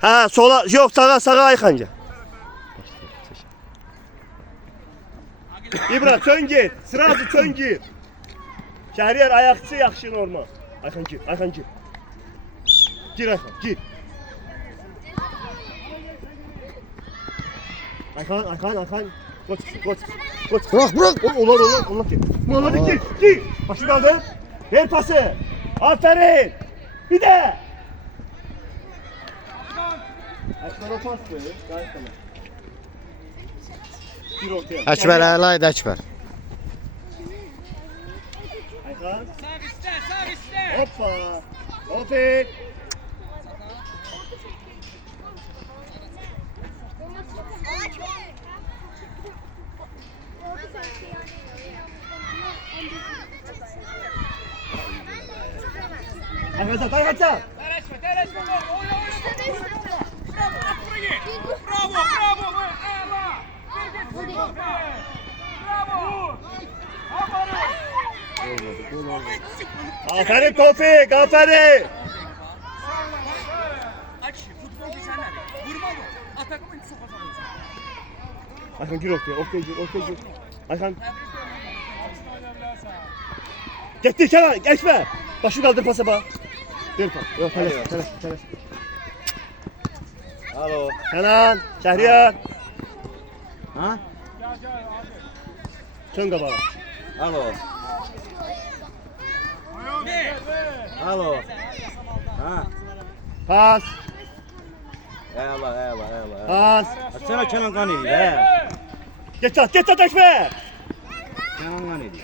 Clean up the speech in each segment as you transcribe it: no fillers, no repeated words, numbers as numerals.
Ha sola yok sağa Ayxanca. İbra çön git. Sırası çön git. Şəhriyar ayaqçı yaxşı normal. Ayxan gir. Gir Ayxan gir. Ayxan. Koç. Bırak. Onlar gir. Onlar gir. Başı kaldı. Ver pası. Aferin. Bir de. Ayxan o pas koy. Gayet tamam. Bir ortaya. Əkbər əlaydı Əkbər. Ayxan. Serviste. Hoppa. Aferin. Ayxan. Tereşme. Oyna. Bravo. Bravo. Aferin Tofik, aferin. Aç futbol geçenler. Vurma mı? Atakımı sokacağım. Ayxan gir ortaya gir. Ayxan. Gitti Kenan, geçme. Başı kaldır pasa bak. Ver pas. Yok, telaş. Alo. Kenan, Şəhriyar. Ha? Çön qabağa. Alo. Ne? Alo. Ha? Pas. Eyvallah. Pas. Açsana Kenan kan idi he. Geç at Ekber. Kenan kan idi.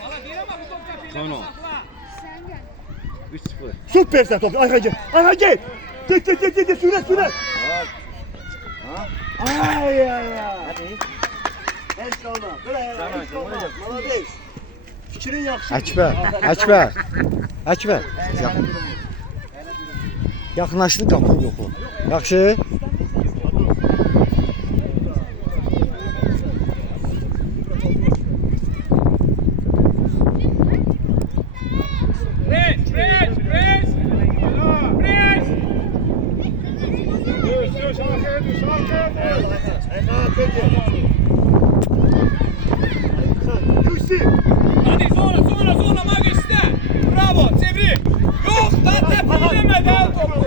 Sonu. 3-0. Süpersen top. Ayxan gel. Git. Süre. Ha? Ay. Hadi. Heç olma. Böyle Tamam, heç olma. olacak. Malades. Fikrin yaxşı. Əkbər. Yaxınlaşdı qapı yoxu. Yaxşı. Pres. Hadi sonra magiste. Bravo, Cebri. Yok, zaten bilemeden topu.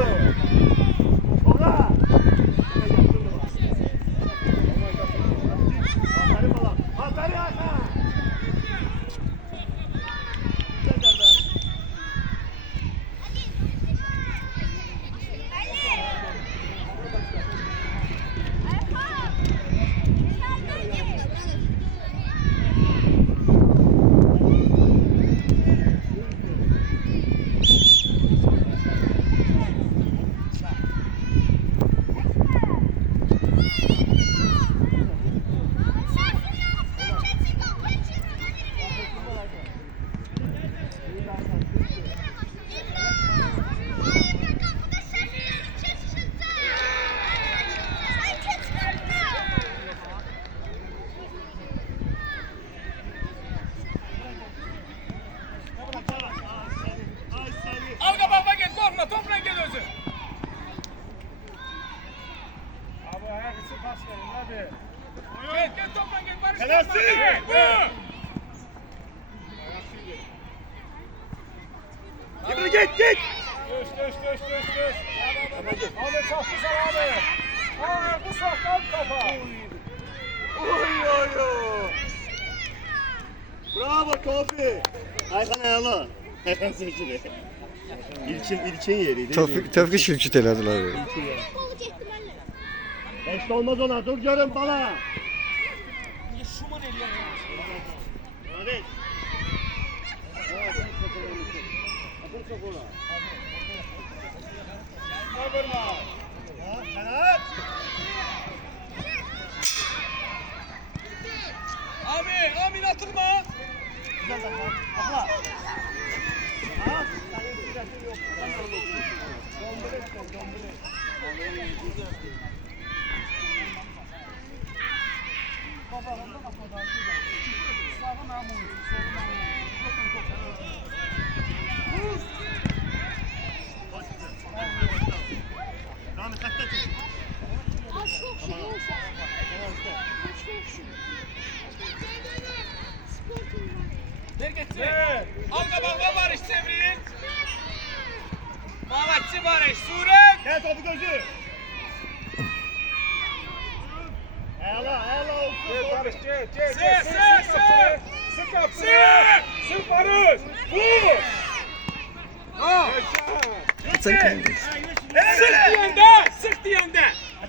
Al kapağı git, korkma, topla gel özü. Abi ayak içi pas verin abi. Gel topla gel, barış. Helalsin. İbra git. Düş. Abi çaktı sana abi. Aa bu sakal kafa. Oy. Bravo Tofik. Ayxan ayağla. Ayxan seçili. İlkin yeriydi. Tövqi şirkət elədilər. Beşte olmaz ona. Dur görün bala. Şuman eliyor. Hadi. Abi, Amin atılma. Rahmet, Ver getir. Ver. Al kabağa Barış çevirin. Malatçı Barış. Surek. Gel topu gözü. Ela olsun. Gel Barış gel gel. Sık, gel. sık, kapıyı. Sık kapıyı. Sık Barış. Vur. Ha. Sen Sık diyende. Sık diyende.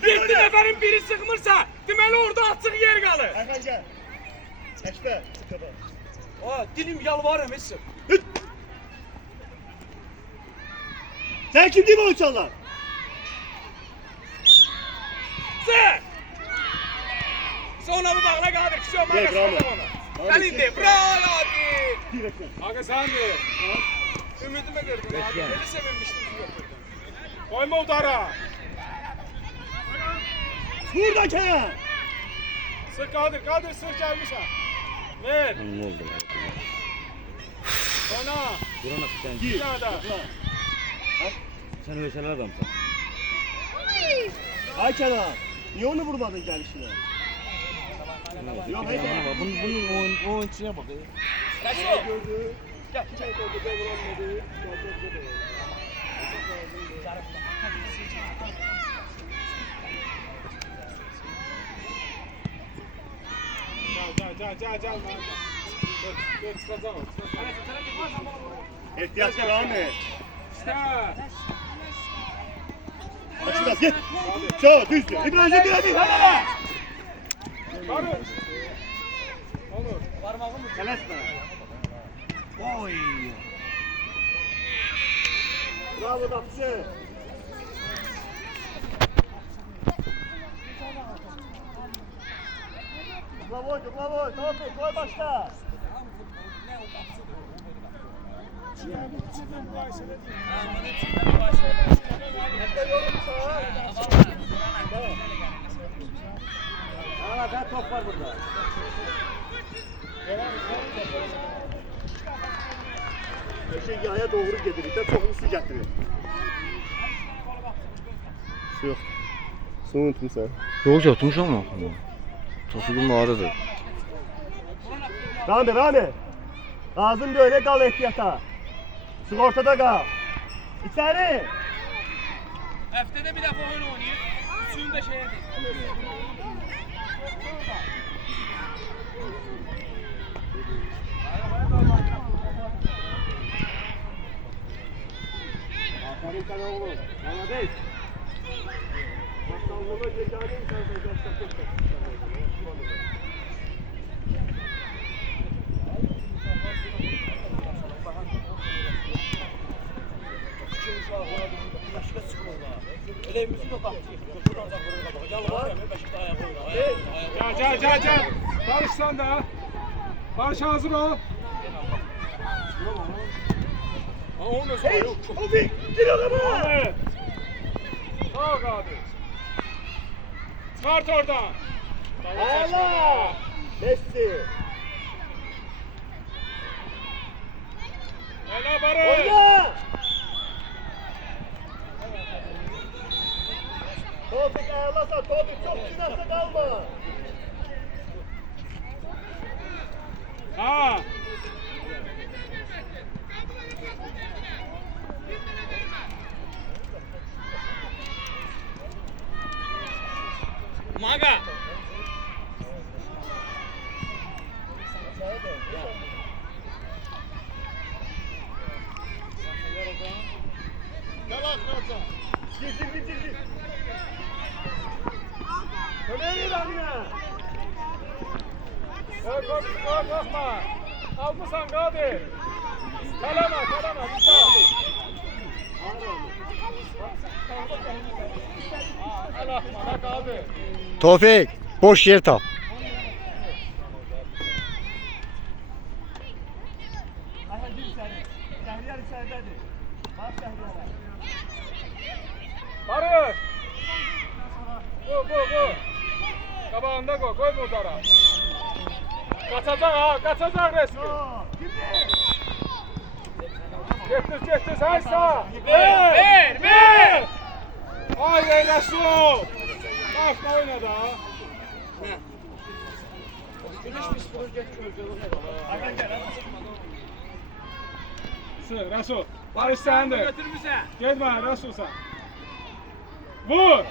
7 neferin biri sıkmırsa demeli orada açık yer kalır. Erkan gel. Eşte. Aa, dilim yalvarırım Mesut. Sen kim değil mi o uçanlar? Sık. Sonra bu bağla kaldır. Kişi olmaya Gel, bravo. onu. Ben indi. Bravo abi. Direkten. Aga sen de. Ümidime kırdın abi. Beni sevinmiştim şu yapıyordum. Koyma udara. Burada Kenan. Sık kaldır sık gelmiş ha. Ver. ne oldu? Bana. Burana sen Gir. Bir tane daha. sen öyle şeyler adamsın. Ay Kenan. Niye onu vurmadın gelişine? Yok hayır. Bunun oyuncuya bak. Resul. Gördü. Gel. Dur, çıkacağım. İhtiyatla Rami. İşte. Açı biraz git. Şu düz. İbrahim bir hadi. Barış. Olur. Kelesme. Oy. Bravo Dapçı. Bravo, bravo. Tamam, koy başla. Hala top var burada. Şey yaya doğru gedirir. Çok su getirir. Su yok. Su unuttum sen. Yok yatmış ama. Topu bir mağaradır. Rami. Ağzın böyle kal ihtiyata. Su ortada kal. İçeri. Haftada bir defa oyun oynayıp suyun da şeye değil. Aferin sana oğlum. Bana değil. Masallığı cekanın Gel. Barış sen de. Barış hazır ol. Hey! Topik! Gir adamı! Ahmet. Sağ ol abi. Çıkart oradan. Allah! Messi! Ela Barış. Oyna! Topik ayarlasa, Topik çok sinirse kalma! Ha. Maga. Gir. Ömer Rami'ne! Korkma. Almışsan Kadir. Kalama. Bir saniye. Allah bak abi. Tofik boş yer tap. Ayhan gir içeri. Şehriyar içeridedir. Bak Şehriyar'a. Barış. Bu. Kabağında koy bu tarafa. Kaçacak resmi. Getir haysa. Ver. Ay Resul. Kalkma oyna da. Sır, Resul. Barış sendir. Götür bize. Gitme Resul sen. Vur.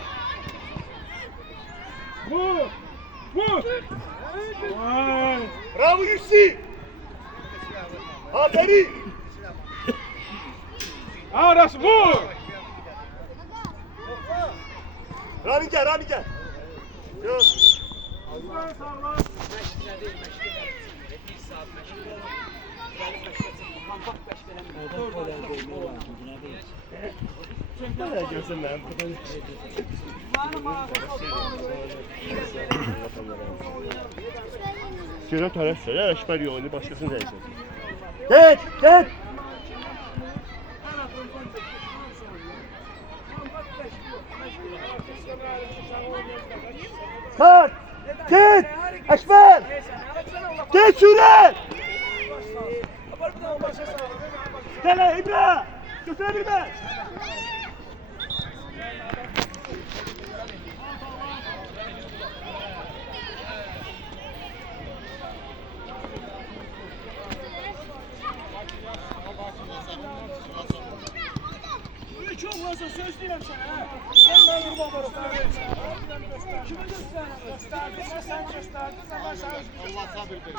Vur. Vur. Vay. Bravo Yusuf. Aferin. Ha Resul vur. Rami gel, Rami gel. Yok. Ne görsün ben buradan. Şöyle taraf söyle, aşpar yolunu başkasını değiştir. Geç, geç. Kalk, geç, aşpar. Geç şuraya. Gel İbrahim. Götürebilir mi? Öyle çok varsa söz değilim sana ha. Ben bana kurban varım. Kimi gösterdin? Sen gösterdin. Ben sana Allah sabır verin.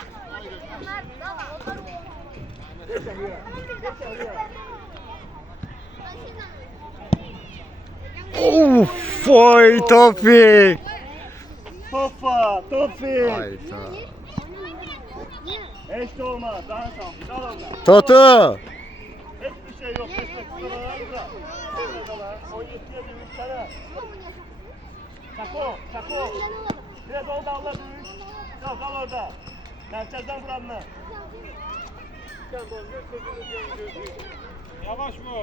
Of, oy Tofik. Tofa, Tofik. Hayda. Hiç de olmaz. Daha sağ. Dal ondan. Totu. Hiçbir şey yok. Kesmek sıralar. Bırak. 17'ye büyük sana. Çako, Çako. Biraz oldu Allah büyük. Yok kal orada. Merkezden vuranla. Yavaş mı?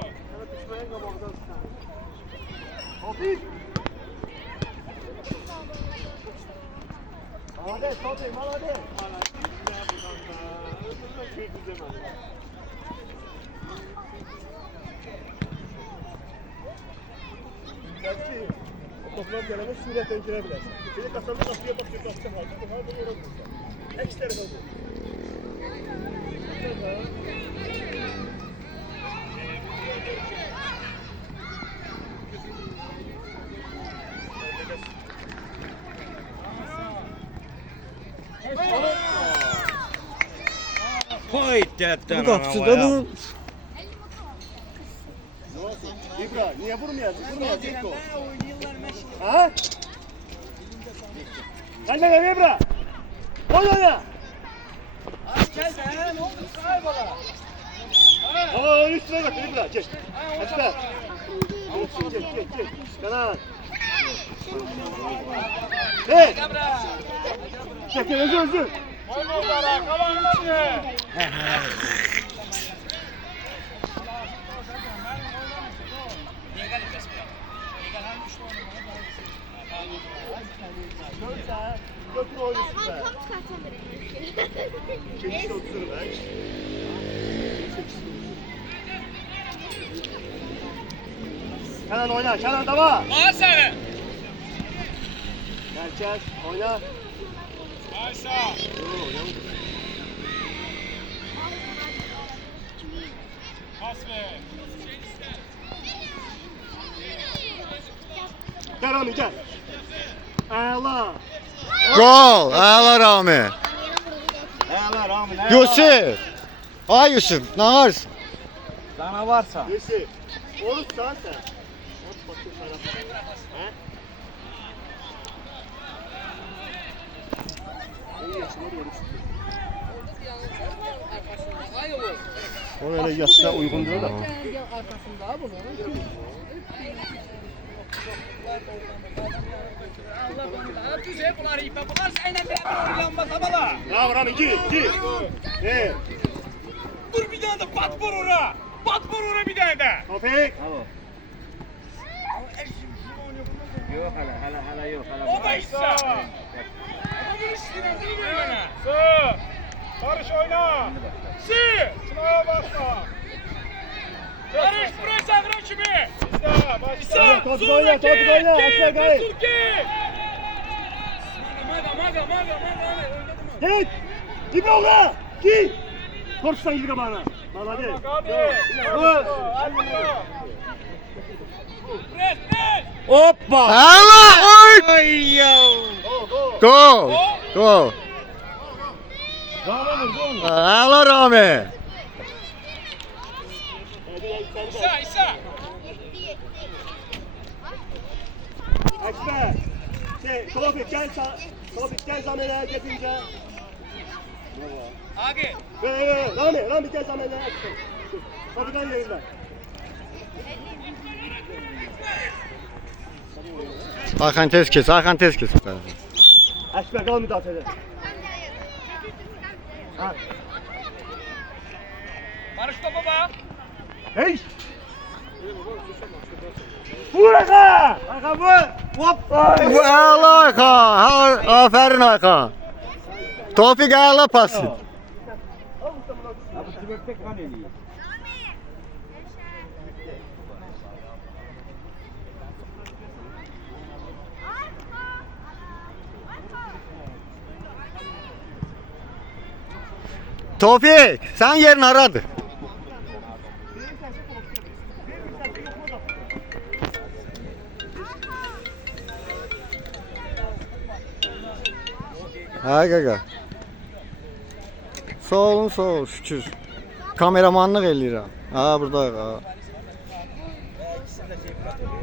Tofik. Hadi Tofik, hadi. Belki o toplam gelene sureten girebilirsin. Şimdi kasanın kapıya bakıyor, bakacak halde. Bu halde yorulmuyor. Ekstra oldu. Bu kapısı da bu. İbra, niye vurmayasın? Vurmayasın ilk o. Ha? Gel lan İbra. Oyna. Gel be. Ne oldu? Kaybola. Aa, üstüne bak İbra. Çek. Açla. Çek. Kanan. Hey. Çek, özür. Oynalara kalanlar. Götür oyunu üstüne. Çekişte otururum ben. Kenan oyna, Kenan dava. Al seni. Merkez, oyna. Aysa. Pas ver. Gel Rami gel. Allah. Gol. Ağla Rami. Allah Rami. Yusuf. Ay Yusuf. Ne varsın? Sana varsa. Yusuf. Olursan sen. Ot bakayım sana. He? İyi yaşına doğru çıkıyor. O öyle yatsa uygun diyor da. Arkasında bunun. Allah düze bunlar ipe. Bunlar seninle beraber oynanmaz abala. Bravo Rami gir. He. Dur bir tane de pat vur ora. Pat vur ora bir tane de. Tofik. O da işte. Adamın üstüne değil mi bana? Sır. Barış oyna. Si. Sınava basma. Barış buraya sakın kimi. İsa. Başla. İsa. Topuk oyna, topuk oyna. Aşağı kay. Türkiye. Git. İbrahim. Git. Korksan gibi kabağına. Bana değil. Hoppa! Hala! Oy! Gol! Gol! Hala Rami! İsa. Ekber. Topik gel zamana getince. Agi. Rami gel zamana. Hadi gel yerine. Hakan tez kes, Hakan tez kes. Ekber kal müdafiede. Ha. Barış topa bak. Hey! Vur Hakan! Hakan vur! Hop! Bu hala Hakan! Aferin Hakan! Tofik hala pası. Tofik, sen yerini aradı. Hay gaga. Sağ olun şükür. Kameramanlık eləyirəm. Ha burada ha.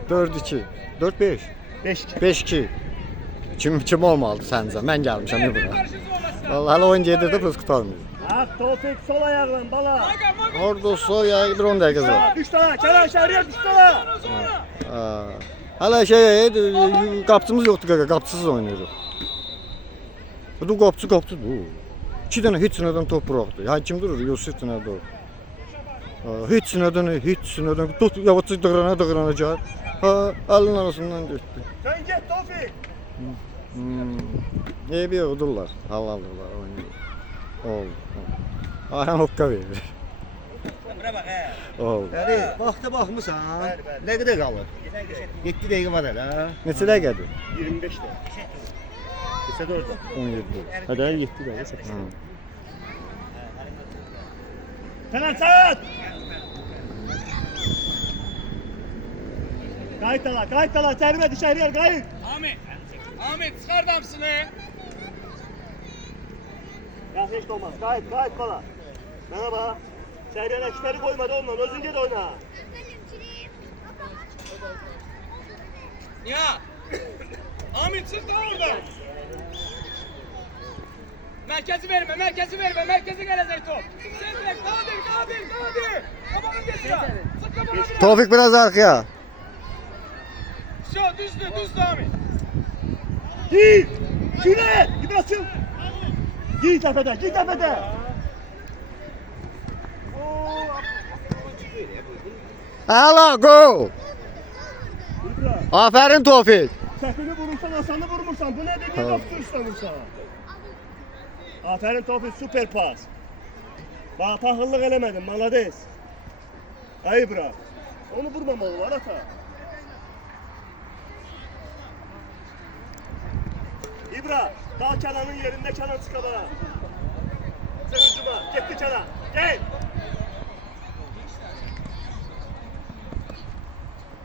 4-2. 4-5. 5-2. Kim olmalıdır səncə? Mən gəlmişəm bura. Vallahi hələ oyun gedirdi, pus qutarmıyor. Ha, Topik sol ayağla bala. Orada sol yağı bir 10 dəqiqə var. Düş tala, Kenan Şəhriye düş tala. Hələ qapçımız yoxdur qaqa, qapçısız oynayırıq. Bu qapçı bu. 2 dənə heç nədən top buraxdı. Hakim durur, Yusuf nədə o. Heç nədən tut yavaşca dığrana gəl. Əlin arasından getdi. Sen git Topik. Bir yoxdurlar, halaldırlar oynayır. Oldu. Ayhan hokka verir. Bura bak he. Oldu. Bəli, vaxta baxmısan? Nə qədər qalır? 7 dəqiqə var hələ. Neçə dəqiqədir? 25 de. Kısa 4. 17. Hadi 7 de. 8. Kenan çat. Kayıt tala, çevirme dışarıya kayıt. Ahmet çıkar damsını. Ya hiç olmaz. Kayıt bala. Merhaba. Sergen eksperi koymadı ondan. Özünce de oyna. Ya. Ahmet çık da oradan. Merkezi verme. Merkeze gelecek top. Sen direkt Kadir. Kafanı getir ya. Sık kafanı biraz. Tofik biraz arkaya. Şu düzdü Ahmet. Git. Şuraya. İbrahim. Git tepede. Hala gol. İbrahim. Aferin Tofik. Sefini vurursan, asanı vurmursan. Bu ne dediğin kaptır istanırsan. Aferin Topik, süper pas. Bak tahıllık elemedin, malades. Ay bırak. Onu vurmamalı var ata. İbra, dal Kenan'ın yerinde Kenan çıkaba. Sen ucuma, gitti Kenan. Gel.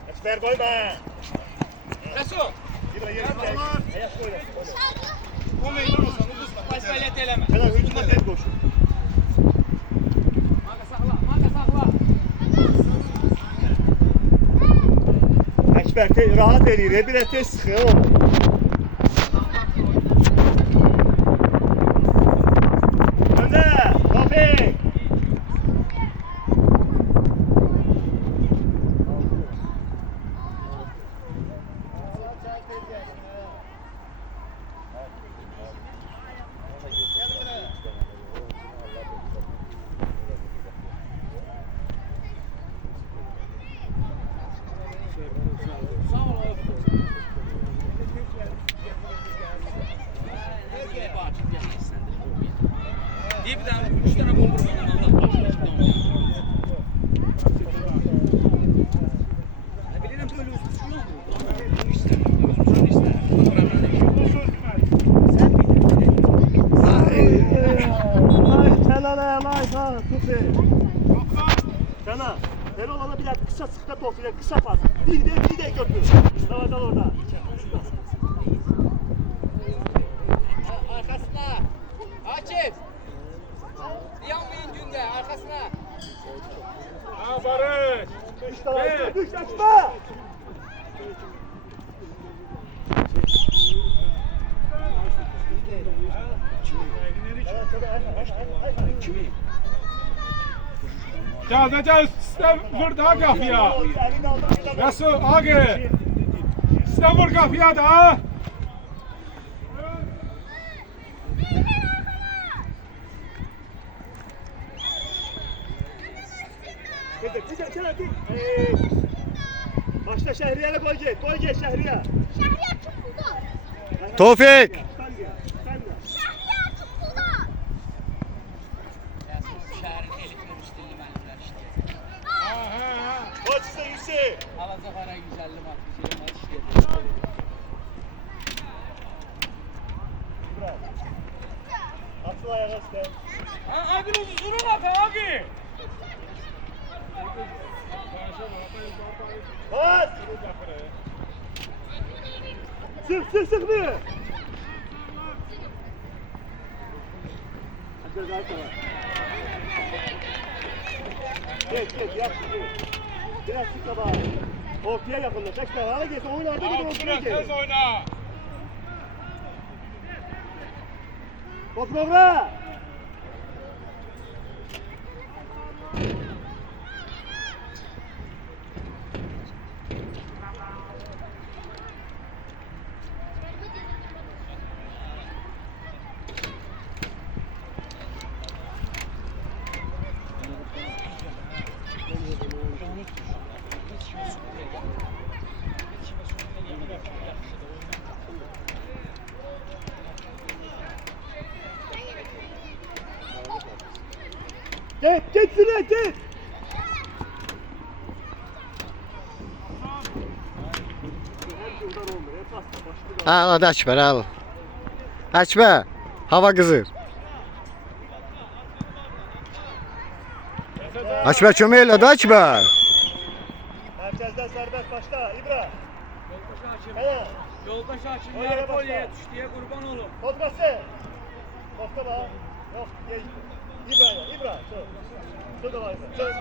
Eksper koyma. Resul. İbra yerinde. Ayak koyma. O meydan olsun. Uzma. Başfaaliyet eleme. Kenan hücuma tek koşun. Maga sakla. Eksper rahat eləyir, bir də tez sıxır o. Öndə, Topik. kısa sıkta Tofi'yle kısa pas. Bir de götür. Mustafa dal orada. Arkasına. Akif. Yanmayın günde arkasına. Ha Barış. Düş tarafa. Düş açma. Gel sistem vur daha kafaya. Resul Agi. Sistem vur kafaya da. Başla Şehriye'yle gol get. Gol get Şehriye. Şehriye çok buldu. Tevfik. Sen de. Şehriye çok buldu. Şehrin elitini müstehlimenler işte. Gol size Yusuf. Alazafara güzelli maç işte. Atıl ayağa işte. Agi uzun at Agi. Bas. Sık mı? Hadi daha sonra. Geç yap. Biraz sıkla bak. Ortaya yakınla. Bekle. Hala gelsin. Oyun orada gidin ortaya Biraz tez gel. oyna. Toprağa. Geç şuraya geç. Al hadi Açber al. Açber. Hava kızır. Açber çömeyle hadi Açber. Merkezden serbest başla. İbra. Yoldaş Hakim. Kaya. Yoldaş Hakim Oraya yarı başla. kolye düş diye kurban olun. Kosması. Kosta bak. Yok geçti. İbra. Tut da var. Tut.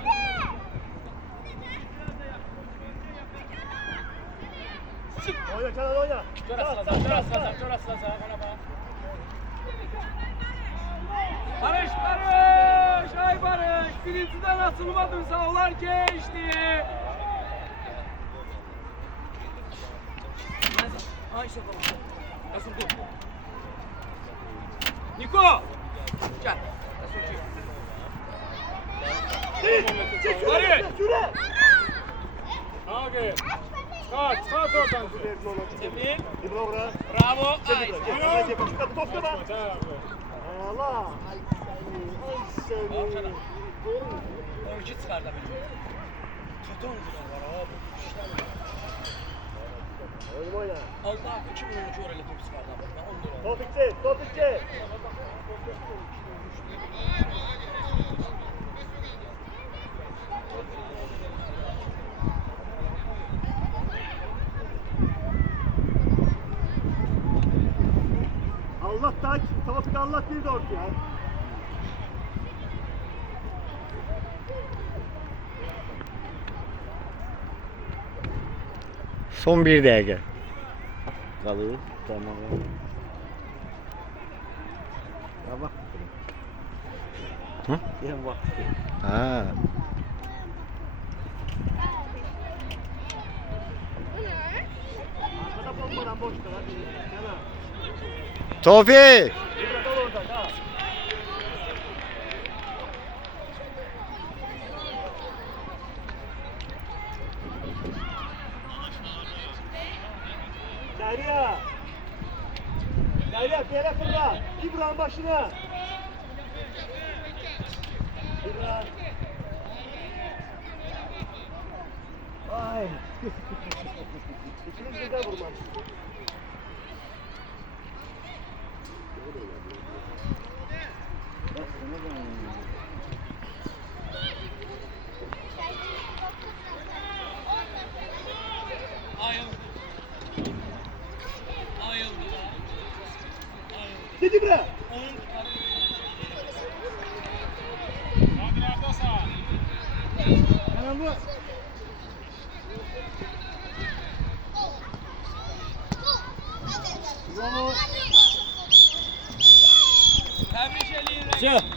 Oyna Kenan oyna. Coraslaza. Bana bak. Barış. Ay Barış. Birinciden atılmadın sağlar geçti. Ay şaka. Nasıl dur? Niko. Gel. Çek Barış. şuraya. Agi. Kalk oradan. Emin. İbra oraya. Bravo. Ay. Çek. Kosta bak. Allah. Ay seni. 12 çıkardı benim. Kötü oyuncular var ha bu işler. Oyna. Allah 2 oyuncu orayla top çıkardı. Ben 10 lira. Top bitti. Allah taç, Tavfik Allah bir de ortaya. Son bir dakika. Kalıyor. Tamam. Ya bak. Hı? Yine bak. Ha. Arkada bombadan boşta hadi. Yana. Tevfik. İbra dal oradan ha. Derya. Derya bir yere fırla. İbrahim başına. İbrahim. Ay. İkiniz birden vurmak. Dedi bura. Kadroda sağ. Hemen bu. Bravo. Tebrik ediyorum. Çık.